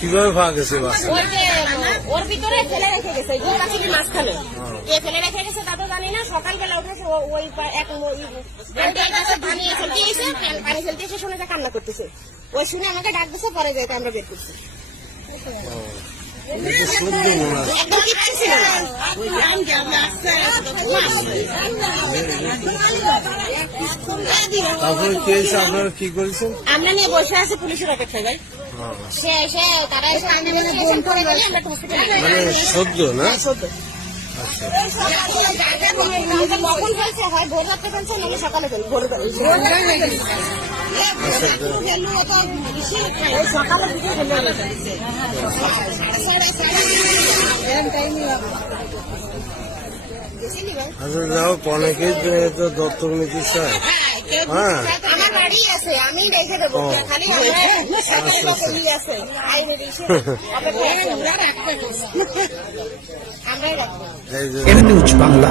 কীভাবে পাওয়া গেছে ওর ভিতরে ফেলে রেখে গেছে মাঝখানে কে ফেলে রেখে গেছে তা তো জানি না সকালবেলা উঠেছে ওই এক পানি ফেলতে এসে পানি ফেলতে এসে শুনে যে কান্না করতেছে ওই শুনে আমাকে ডাক দিছে পরে যেতে আমরা বের করছি মনে একদম কিচ্ছু ছিল না তারপরে কি হয়েছে? আপনারা কি করেছেন? আমরা নিয়ে বসে আছি পুলিশের অপেক্ষায় ভাই। হ্যাঁ। সে এসে তারা মানে সদ্য না সদ্য আচ্ছা কখন ফেলছে হয় ভোর রাত্রে ফেলছে নাহলে সকালে ভোর ফেলছে দিকে ফেলে গেছে। গেছিলি ভাই? আচ্ছা যাও অনেকে তো দত্তক নিতে চায়। হ্যাঁ আমার বাড়ি আছে আমি রেখে দেবো। ও। খালি আমার সাথে লোক ই আছে। আইনে দিয়েছে অপেক্ষা আছে। আমরাই রাখব। এই যে এম নিউজ বাংলা।